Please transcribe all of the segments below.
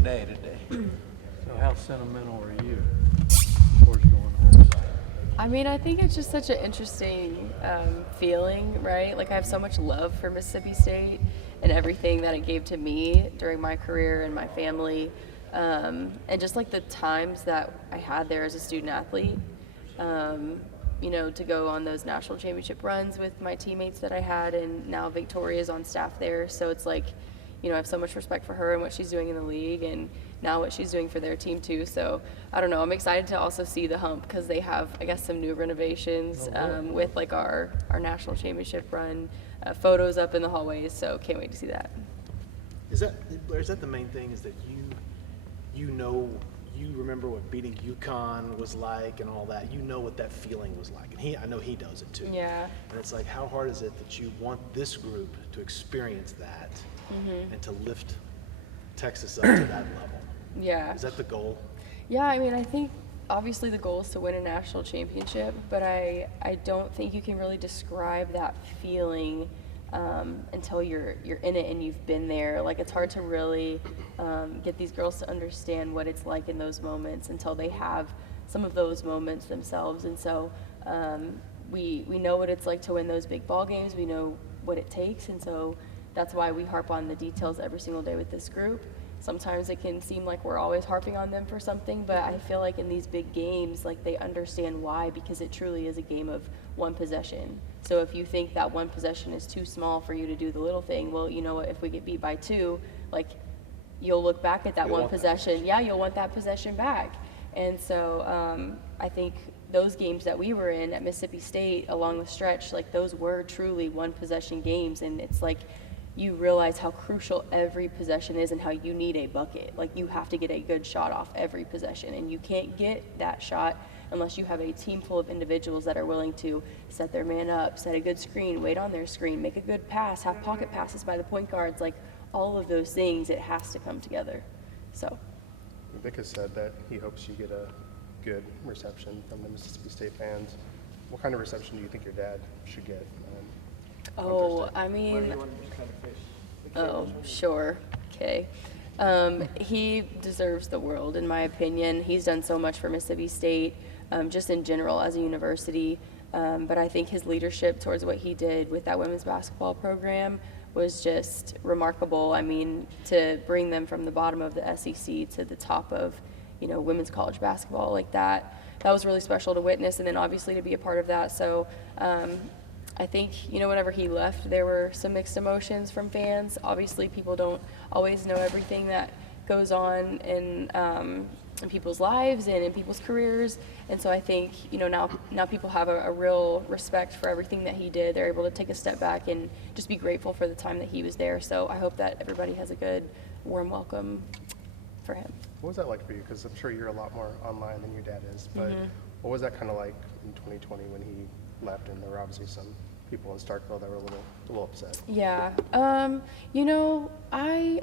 day today. So how sentimental are you towards going home? I mean, I think it's just such an interesting feeling, right? Like, I have so much love for Mississippi State and everything that it gave to me during my career and my family. And just like the times that I had there as a student athlete, to go on those national championship runs with my teammates that I had, and now Victoria's on staff there. So it's like, I have so much respect for her and what she's doing in the league, and now what she's doing for their team too. So I don't know, I'm excited to also see the Hump, because they have, I guess, some new renovations with like our national championship run, photos up in the hallways. So can't wait to see that. Blair, is that the main thing, is that you remember what beating UConn was like and all that? You know what that feeling was like, and I know he does it too. Yeah. And it's like, how hard is it that you want this group to experience that and to lift Texas up to that level? Yeah. Is that the goal? Yeah, I mean, I think obviously the goal is to win a national championship, but I don't think you can really describe that feeling until you're in it and you've been there. Like, it's hard to really get these girls to understand what it's like in those moments until they have some of those moments themselves. And so we know what it's like to win those big ball games. We know what it takes, and so that's why we harp on the details every single day with this group. Sometimes it can seem like we're always harping on them for something, but I feel like in these big games, like, they understand why, because it truly is a game of one possession. So if you think that one possession is too small for you to do the little thing, well, you know what, if we get beat by 2, like, you'll look back at that one possession. Yeah, you'll want that possession back. And so I think those games that we were in at Mississippi State along the stretch, like, those were truly one possession games, and it's like, you realize how crucial every possession is and how you need a bucket. Like, you have to get a good shot off every possession, and you can't get that shot unless you have a team full of individuals that are willing to set their man up, set a good screen, wait on their screen, make a good pass, have pocket passes by the point guards. Like, all of those things, it has to come together. So Vic has said that he hopes you get a good reception from the Mississippi State fans. What kind of reception do you think your dad should get? I mean, sure. Okay. He deserves the world, in my opinion. He's done so much for Mississippi State, just in general as a university. But I think his leadership towards what he did with that women's basketball program was just remarkable. I mean, to bring them from the bottom of the SEC to the top of, women's college basketball like that was really special to witness, and then obviously to be a part of that. So I think, whenever he left, there were some mixed emotions from fans. Obviously, people don't always know everything that goes on in people's lives and in people's careers. And so I think, now people have a real respect for everything that he did. They're able to take a step back and just be grateful for the time that he was there. So I hope that everybody has a good, warm welcome for him. What was that like for you? Because I'm sure you're a lot more online than your dad is, but what was that kind of like in 2020 when he left, and there were obviously some people in Starkville that were a little upset? Yeah.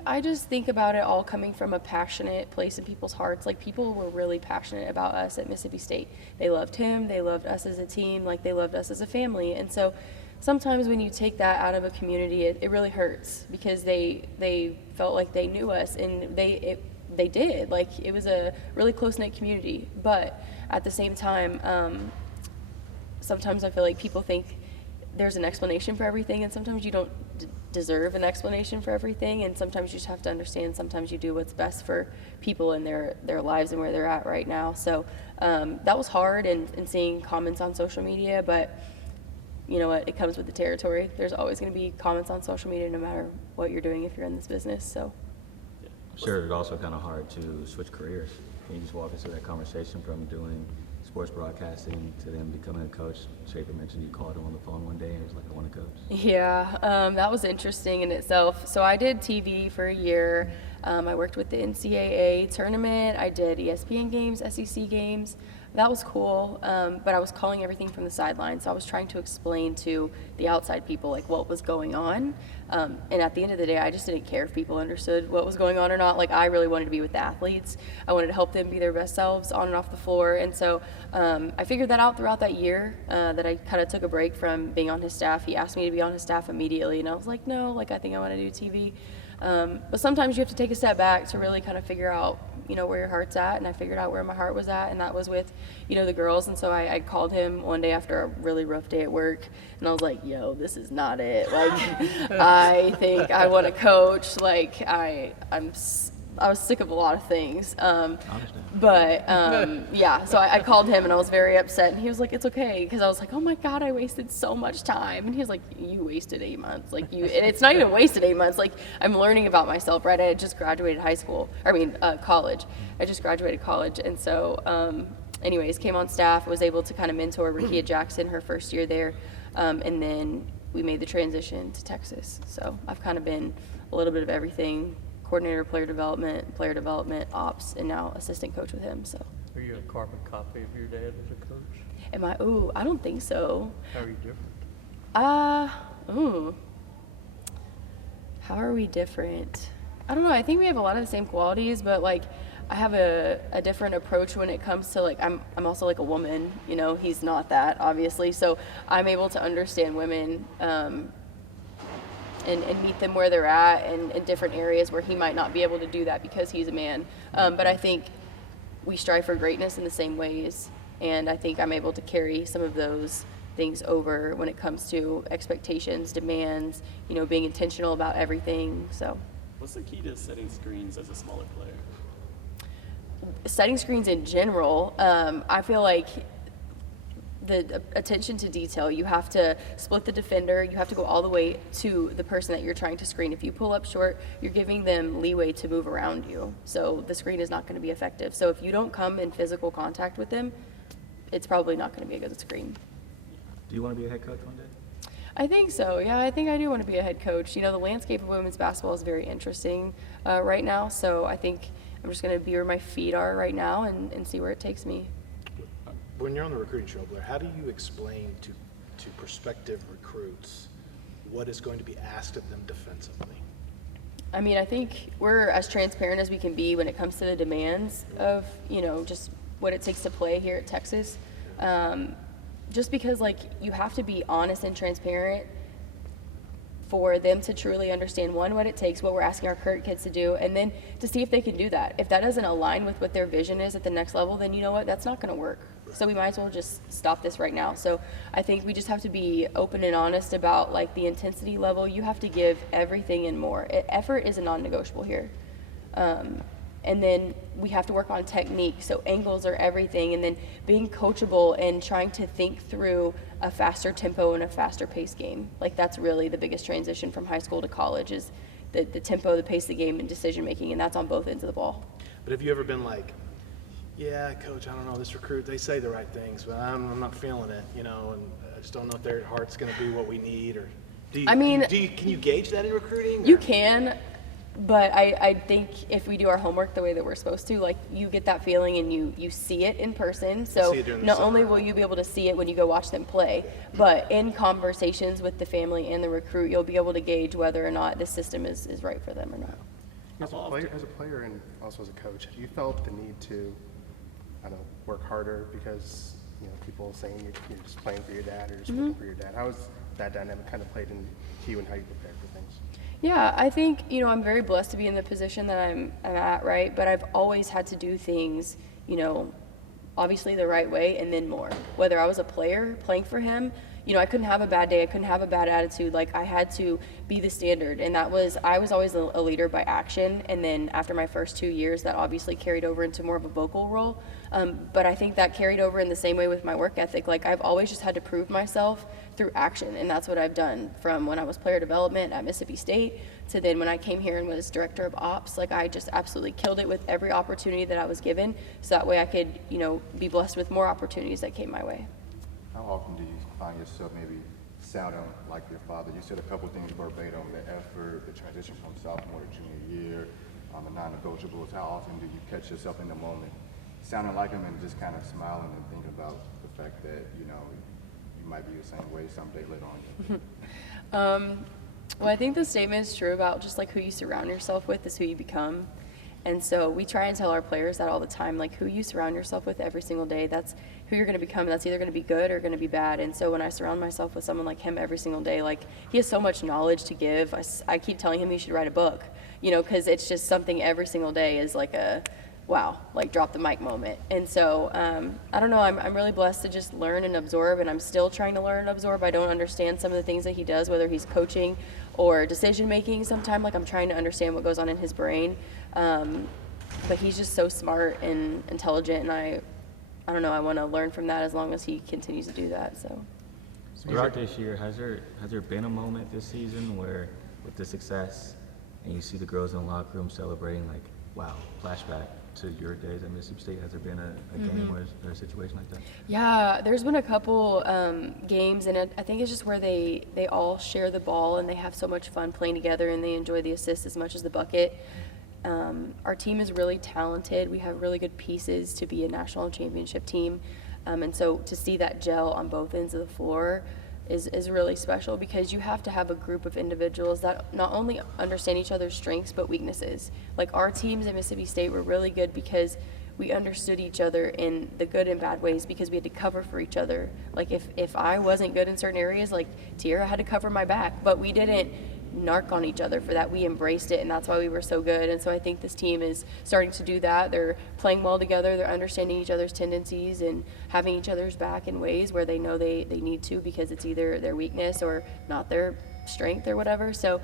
I just think about it all coming from a passionate place in people's hearts. Like, people were really passionate about us at Mississippi State. They loved him. They loved us as a team. Like, they loved us as a family. And so sometimes when you take that out of a community, it really hurts, because they felt like they knew us, and they did. Like, it was a really close-knit community. But at the same time, sometimes I feel like people think there's an explanation for everything, and sometimes you don't deserve an explanation for everything, and sometimes you just have to understand sometimes you do what's best for people in their lives and where they're at right now. So that was hard, and seeing comments on social media, but you know what, it comes with the territory. There's always going to be comments on social media no matter what you're doing if you're in this business. So sure, it's also kind of hard to switch careers. Can you just walk us through that conversation from doing sports broadcasting to then becoming a coach? Schaefer mentioned you called him on the phone one day and he was like, I want to coach. Yeah, that was interesting in itself. So I did TV for a year. I worked with the NCAA tournament. I did ESPN games, SEC games. That was cool, but I was calling everything from the sidelines. So I was trying to explain to the outside people like what was going on. And at the end of the day, I just didn't care if people understood what was going on or not. Like, I really wanted to be with the athletes. I wanted to help them be their best selves on and off the floor. And so I figured that out throughout that year, that I kind of took a break from being on his staff. He asked me to be on his staff immediately, and I was like, no, like, I think I want to do TV. But sometimes you have to take a step back to really kind of figure out, where your heart's at. And I figured out where my heart was at, and that was with, the girls. And so I called him one day after a really rough day at work, and I was like, yo, this is not it. Like, I think I want to coach. Like, I was sick of a lot of things. Yeah, so I called him and I was very upset, and he was like, it's okay, because I was like, oh my God, I wasted so much time. And he was like, you wasted 8 months. Like, and it's not even wasted 8 months. Like, I'm learning about myself, right? I had just graduated college. I just graduated college. And so, anyways, came on staff, was able to kind of mentor Rickea Jackson her first year there. And then we made the transition to Texas. So I've kind of been a little bit of everything: coordinator, player development, ops, and now assistant coach with him. So. Are you a carbon copy of your dad as a coach? Am I? Ooh, I don't think so. How are you different? How are we different? I don't know. I think we have a lot of the same qualities, but like, I have a different approach when it comes to like, I'm also like a woman, he's not that, obviously. So I'm able to understand women, and meet them where they're at, and in different areas where he might not be able to do that because he's a man. But I think we strive for greatness in the same ways, and I think I'm able to carry some of those things over when it comes to expectations, demands, being intentional about everything. So, what's the key to setting screens as a smaller player? Setting screens in general, I feel like the attention to detail. You have to split the defender. You have to go all the way to the person that you're trying to screen. If you pull up short, you're giving them leeway to move around you. So the screen is not going to be effective. So if you don't come in physical contact with them, it's probably not going to be a good screen. Do you want to be a head coach one day? I think so. Yeah, I think I do want to be a head coach. The landscape of women's basketball is very interesting right now. So I think I'm just going to be where my feet are right now and see where it takes me. When you're on the recruiting trail, Blair, how do you explain to prospective recruits what is going to be asked of them defensively? I mean, I think we're as transparent as we can be when it comes to the demands of, just what it takes to play here at Texas. Just because, like, you have to be honest and transparent for them to truly understand, one, what it takes, what we're asking our current kids to do, and then to see if they can do that. If that doesn't align with what their vision is at the next level, then you know what, that's not going to work. So we might as well just stop this right now. So I think we just have to be open and honest about, like, the intensity level. You have to give everything and more. Effort is a non-negotiable here. And then we have to work on technique. So angles are everything. And then being coachable and trying to think through a faster tempo and a faster pace game. Like, that's really the biggest transition from high school to college, is the tempo, the pace of the game, and decision making. And that's on both ends of the ball. But have you ever been like, yeah, coach, I don't know, this recruit, they say the right things, but I'm not feeling it, and I just don't know if their heart's going to be what we need? Or can you gauge that in recruiting? You can. But I think if we do our homework the way that we're supposed to, like, you get that feeling and you see it in person. So not only will you be able to see it when you go watch them play, but in conversations with the family and the recruit, you'll be able to gauge whether or not this system is right for them or not. As a player and also as a coach, have you felt the need to, work harder because, people saying you're just playing for your dad or just working for your dad? How has that dynamic kind of played into you and how you prepare for things? Yeah, I think, I'm very blessed to be in the position that I'm at, right? But I've always had to do things, obviously the right way and then more. Whether I was a player playing for him, I couldn't have a bad day. I couldn't have a bad attitude. Like, I had to be the standard. And I was always a leader by action. And then after my first 2 years, that obviously carried over into more of a vocal role. But I think that carried over in the same way with my work ethic. Like, I've always just had to prove myself through action. And that's what I've done from when I was player development at Mississippi State to then when I came here and was director of ops. Like, I just absolutely killed it with every opportunity that I was given. So that way I could, be blessed with more opportunities that came my way. How often do you find yourself maybe sounding like your father? You said a couple things verbatim: the effort, the transition from sophomore to junior year, the non-negotiables. How often do you catch yourself in the moment sounding like him and just kind of smiling and thinking about the fact that, you might be the same way someday later on? Well, I think the statement is true about just like who you surround yourself with is who you become. And so we try and tell our players that all the time, like, who you surround yourself with every single day, that's who you're going to become. That's either going to be good or going to be bad. And so when I surround myself with someone like him every single day, like, he has so much knowledge to give. I keep telling him he should write a book because it's just something every single day is like a wow, like drop the mic moment. And so I don't know, I'm really blessed to just learn and absorb, and I'm still trying to learn and absorb. I don't understand some of the things that he does, whether he's coaching or decision making sometimes. Like I'm trying to understand what goes on in his brain. But he's just so smart and intelligent, and I don't know, I want to learn from that as long as he continues to do that. So throughout this year, has there been a moment this season where, with the success, and you see the girls in the locker room celebrating, like, wow, flashback to your days at Mississippi State? Has there been a game or a situation like that? yeah, there's been a couple games, and I think it's just where they all share the ball and they have so much fun playing together, and they enjoy the assist as much as the bucket. Our team is really talented. We have really good pieces to be a national championship team. And so to see that gel on both ends of the floor is really special, because you have to have a group of individuals that not only understand each other's strengths but weaknesses. Like our teams at Mississippi State were really good because we understood each other in the good and bad ways, because we had to cover for each other. Like if I wasn't good in certain areas, like Tiara had to cover my back, but we didn't narc on each other for that. We embraced it, and that's why we were so good. And so I think this team is starting to do that. They're playing well together. They're understanding each other's tendencies and having each other's back in ways where they know they need to, because it's either their weakness or not their strength or whatever. So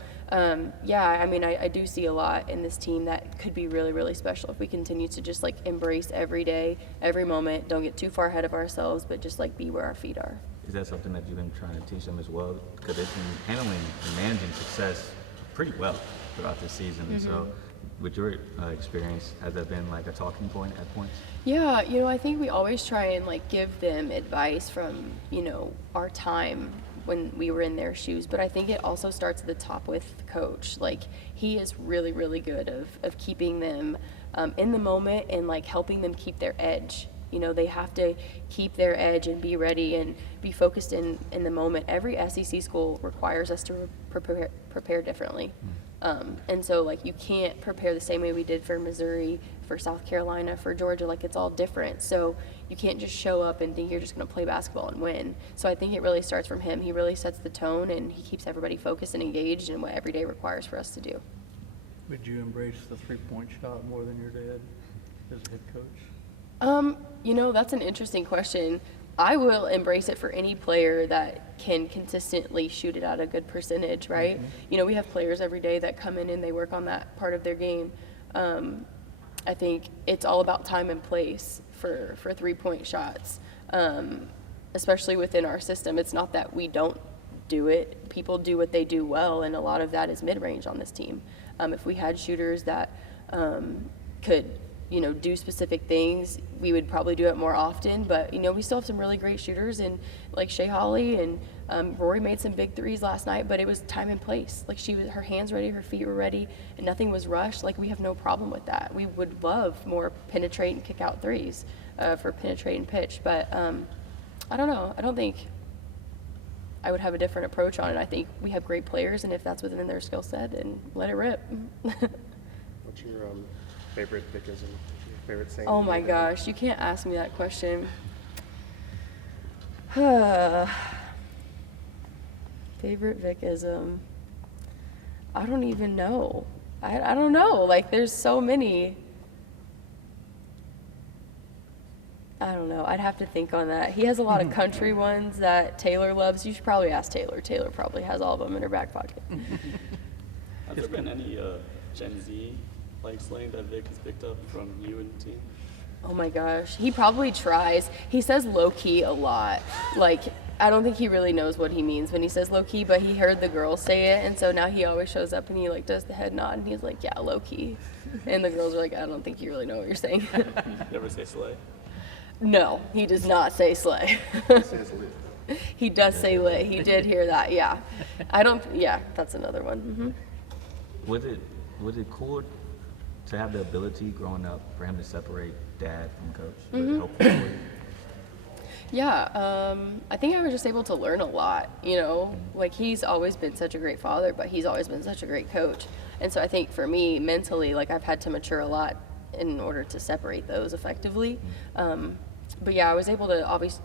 yeah, I mean, I do see a lot in this team that could be really, really special if we continue to just like embrace every day, every moment, don't get too far ahead of ourselves, but just like be where our feet are. Is that something that you've been trying to teach them as well? Because they've been handling and managing success pretty well throughout this season. And so with your experience, has that been like a talking point at points? Yeah, I think we always try and like give them advice from, our time when we were in their shoes. But I think it also starts at the top with the coach. Like he is really, really good of keeping them in the moment and like helping them keep their edge. They have to keep their edge and be ready and be focused in the moment. Every SEC school requires us to prepare differently. And so, like, you can't prepare the same way we did for Missouri, for South Carolina, for Georgia. Like, it's all different. So you can't just show up and think you're just going to play basketball and win. So I think it really starts from him. He really sets the tone, and he keeps everybody focused and engaged in what every day requires for us to do. Would you embrace the three-point shot more than your dad as a head coach? That's an interesting question. I will embrace it for any player that can consistently shoot it at a good percentage, right? Mm-hmm. We have players every day that come in and they work on that part of their game. I think it's all about time and place for three-point shots, especially within our system. It's not that we don't do it. People do what they do well, and a lot of that is mid-range on this team. If we had shooters that could do specific things, we would probably do it more often. But, we still have some really great shooters, and like Shea Holly and Rory made some big threes last night, but it was time and place. Like her hands ready, her feet were ready, and nothing was rushed. Like we have no problem with that. We would love more penetrate and kick out threes for penetrate and pitch. But I don't know. I don't think I would have a different approach on it. I think we have great players, and if that's within their skill set, then let it rip. What's your favorite Vickism, your favorite saying? Oh my gosh, you can't ask me that question. Favorite Vickism? I don't even know. I don't know. Like, there's so many. I don't know. I'd have to think on that. He has a lot of country ones that Taylor loves. You should probably ask Taylor. Taylor probably has all of them in her back pocket. Has there been any Gen Z slang that Vic has picked up from you and the team? Oh my gosh, he probably tries. He says low-key a lot. Like, I don't think he really knows what he means when he says low-key, but he heard the girls say it, and so now he always shows up and he does the head nod, and he's like, yeah, low-key. And the girls are like, I don't think you really know what you're saying. You ever say slay? No, he does not say slay. He says lit. He does say lit. He did hear that, yeah. Yeah, that's another one. Mm-hmm. Was it cool to have the ability growing up for him to separate dad from coach? Mm-hmm. Yeah, I think I was just able to learn a lot, like he's always been such a great father, but he's always been such a great coach. And so I think for me mentally, I've had to mature a lot in order to separate those effectively. But yeah, I was able to always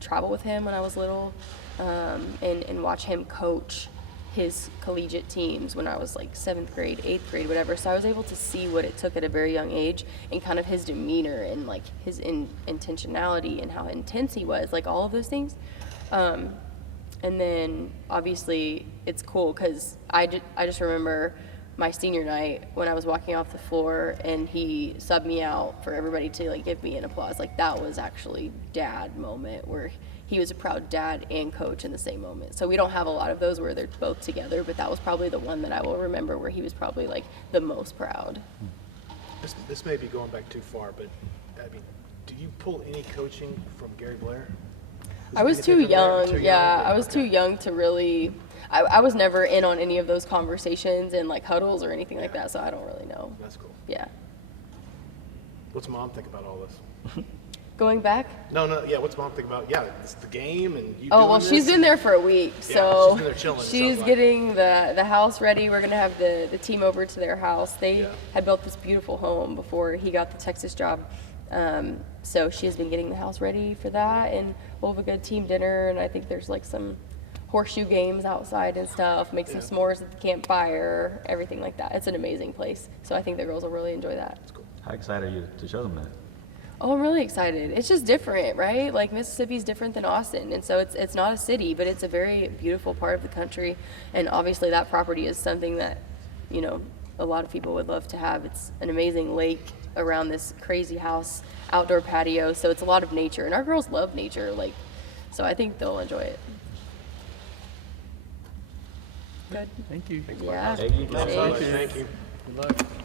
travel with him when I was little, and watch him coach his collegiate teams when I was like 7th grade, 8th grade, whatever. So I was able to see what it took at a very young age, and kind of his demeanor and like his intentionality and how intense he was, like all of those things. And then obviously it's cool because I just remember my senior night when I was walking off the floor and he subbed me out for everybody to like give me an applause. Like that was actually dad moment where he was a proud dad and coach in the same moment. So we don't have a lot of those where they're both together, but that was probably the one that I will remember where he was probably like the most proud. This may be going back too far, but I mean, do you pull any coaching from Gary Blair? I was too young. Yeah, I was too young to really. I was never in on any of those conversations and like huddles or anything like that, so I don't really know. That's cool. Yeah. What's mom think about all this? Going back? No, yeah. What's mom think about? Yeah, it's the game and you. Oh doing well, this she's been there for a week, Yeah, so she's been there chilling, it she's sounds like. getting the house ready. We're gonna have the team over to their house. They Yeah. had built this beautiful home before he got the Texas job, so she has been getting the house ready for that, and we'll have a good team dinner. And I think there's like some horseshoe games outside and stuff. Make some s'mores at the campfire, everything like that. It's an amazing place, so I think the girls will really enjoy that. How excited are you to show them that? Oh, I'm really excited. It's just different, right? Like Mississippi's different than Austin, and so it's not a city, but it's a very beautiful part of the country. And obviously, that property is something that, you know, a lot of people would love to have. It's an amazing lake around this crazy house, outdoor patio, so it's a lot of nature, and our girls love nature. Like, so I think they'll enjoy it. Good. Thank you. Yeah. Thank you. Thanks. Thank you. Good luck.